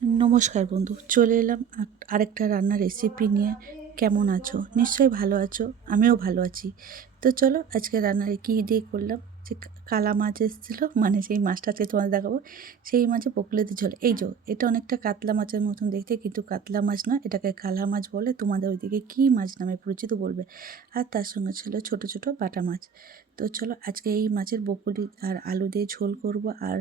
নমস্কার বন্ধু, চলে এলাম আরেকটা রান্নার রেসিপি নিয়ে। কেমন আছো? নিশ্চয়ই ভালো আছো, আমিও ভালো আছি। তো চলো আজকে রান্নারে কী দিয়ে করলাম, যে কালা মাছ এসেছিলো, মানে সেই মাছটা আজকে তোমাদের দেখাবো। সেই মাছে বকলেতে ঝোল। এই যে এটা অনেকটা কাতলা মাছের মতন দেখতে, কিন্তু কাতলা মাছ না, এটাকে কালা মাছ বলে। তোমাদের ওইদিকে কী মাছ নামে পরিচিত বলবে। আর তার সঙ্গে ছিল ছোট ছোট বাটা মাছ। তো চলো আজকে এই মাছের বকুলি আর আলু দিয়ে ঝোল করব, আর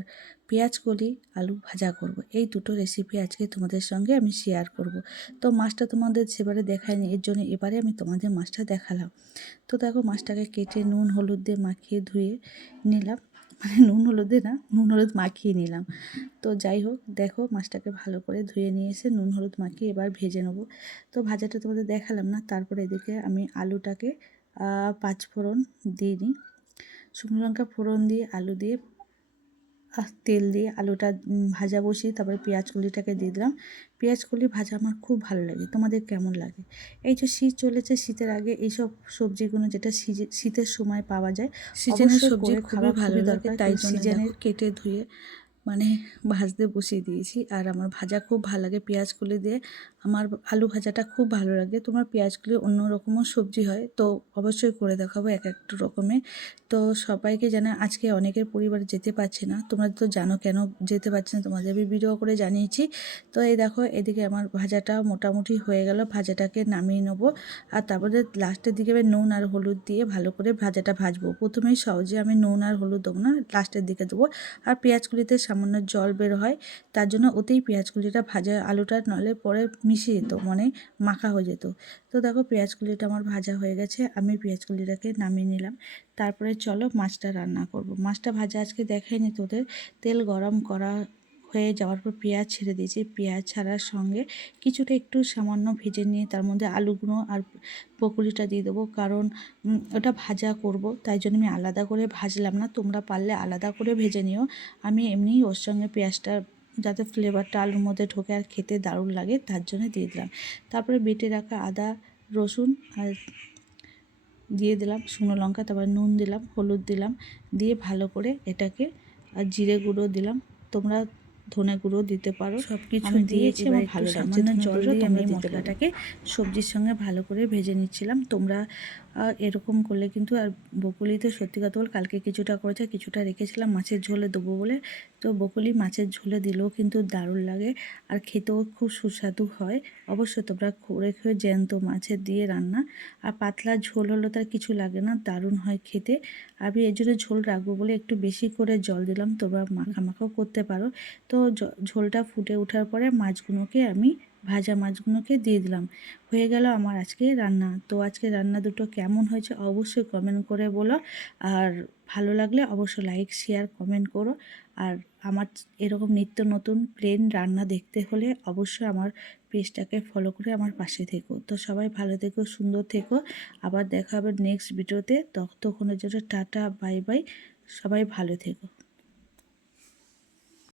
পেঁয়াজ কলি আলু ভাজা করব। এই দুটো রেসিপি আজকে তোমাদের সঙ্গে আমি শেয়ার করব। তো মাছটা তোমাদের সেবারে দেখায়নি, এর জন্য এবারে আমি তোমাদের মাছটা দেখালাম। তো দেখো মাছটাকে কেটে নুন হলুদ দিয়ে মাখিয়ে ধুয়ে নিলাম, মানে নুন হলুদ দিয়ে না, নুন হলুদ মাখিয়ে নিলাম। তো যাই হোক, দেখো মাছটাকে ভালো করে ধুয়ে নিয়ে এসে নুন হলুদ মাখিয়ে এবার ভেজে নেবো। তো ভাজাটা তোমাদের দেখালাম না। তারপরে এদিকে আমি আলুটাকে পাঁচফোড়ন দিয়ে নিই, শুকনো লঙ্কা ফোড়ন দিয়ে আলু দিয়ে তেল দিয়ে আলুটা ভাজা বসিয়ে তারপরে পেঁয়াজ কলিটাকে দিয়ে দিলাম। পেঁয়াজ কলি ভাজা আমার খুব ভালো লাগে। তোমাদের কেমন লাগে? এই যে শীত চলেছে, শীতের আগে এইসব সবজিগুলো যেটা শীতের সময় পাওয়া যায়, সিজনের সবজি খুবই ভালো দরকার। তাই সিজনের কেটে ধুয়ে মানে ভাজতে বসিয়ে দিয়েছি। আর আমার ভাজা খুব ভালো লাগে পেঁয়াজ কলি দিয়ে। আমার আলু ভাজাটা খুব ভালো লাগে। তোমার পেঁয়াজ কলি অন্য রকমও সবজি হয়, তো অবশ্যই করে দেখাবো এক একটা রকমের। তো সবাইকে জানা আজকে অনেকের পরিবারে যেতে পারছে না, তোমরা তো জানো কেন যেতে পারছে না, তোমাদের আমি ভিডিও করে জানিয়েছি। তো এই দেখো এদিকে আমার ভাজাটা মোটামুটি হয়ে গেল, ভাজাটাকে নামিয়ে নেবো। আর তারপরে লাস্টের দিকে আমি নুন আর হলুদ দিয়ে ভালো করে ভাজাটা ভাজবো। প্রথমেই সহজে আমি নুন আর হলুদ দেবো না, লাস্টের দিকে দেবো। আর পেঁয়াজগুলিতে সামান্য জল বের হয়, তার জন্য ওতেই পেঁয়াজগুলিটা ভাজা, আলুটা নলে পরে মিশে যেত, মানে মাখা হয়ে যেত। তো দেখো পেঁয়াজগুলিটা আমার ভাজা হয়ে গেছে, আমি পেঁয়াজগুলিটাকে নামিয়ে নিলাম। তারপরে চলো মাছটা রান্না করব। মাছটা ভাজা আজকে দেখাইনি তোদের। তেল গরম করা হয়ে যাওয়ার পর পেঁয়াজ ছেড়ে দিয়েছি। পেঁয়াজ ছাড়ার সঙ্গে কিছুটা একটু সামান্য ভেজে নিয়ে তার মধ্যে আলুগুলো আর বকুলিটা দিয়ে দেবো, কারণ ওটা ভাজা করব, তাই জন্য আমি আলাদা করে ভাজলাম না। তোমরা পারলে আলাদা করে ভেজে নিও। আমি এমনিই ওর সঙ্গে পেঁয়াজটা যাতে ফ্লেভারটা আলুর মধ্যে ঢোকে আর খেতে দারুণ লাগে, তার জন্য দিয়ে দিলাম। তারপরে বেটে রাখা আদা রসুন আর দিয়ে দিলাম, শুকনো লঙ্কা, তারপর নুন দিলাম, হলুদ দিলাম, দিয়ে ভালো করে এটাকে, আর জিরে গুঁড়ো দিলাম, তোমরা ধনে গুঁড়ো দিতে পারো। সব কিছু আমি দিয়েছি, আমার ভালো লাগছে। সামান্য জল দিয়ে আমি আমি মশলাটাকে সবজির সঙ্গে ভালো করে ভেজে নিচ্ছিলাম। তোমরা এরকম করলে কিন্তু, আর বকুলি তো সত্যি কথা বল কালকে কিছুটা করেছে, কিছুটা রেখেছিলাম মাছের ঝোলে দেবো বলে। তো বকুলি মাছের ঝোলে দিলেও কিন্তু দারুণ লাগে, আর খেতেও খুব সুস্বাদু হয়। অবশ্যই তোমরা করে খেয়ে, জ্যান্ত মাছের দিয়ে রান্না, আর পাতলা ঝোল হলো তার কিছু লাগে না, দারুণ হয় খেতে। আমি এই জন্য ঝোল রাখবো বলে একটু বেশি করে জল দিলাম, তোমরা মাখাও করতে পারো। তো ঝোলটা ফুটে ওঠার পরে মাছগুলোকে আমি, ভাজা মাছগুলোকে দিয়ে দিলাম। হয়ে গেল আমার আজকে রান্না। তো আজকে রান্না দুটো কেমন হয়েছে অবশ্যই কমেন্ট করে বলো, আর ভালো লাগলে অবশ্যই লাইক শেয়ার কমেন্ট করো। আর আমার এরকম নিত্য নতুন প্লেন রান্না দেখতে হলে অবশ্যই আমার পেজটাকে ফলো করে আমার পাশে থেকো। তো সবাই ভালো থেকো, সুন্দর থেকো। আবার দেখা হবে নেক্সট ভিডিওতে। ততক্ষণের জন্য টাটা, বাই বাই। সবাই ভালো থেকো।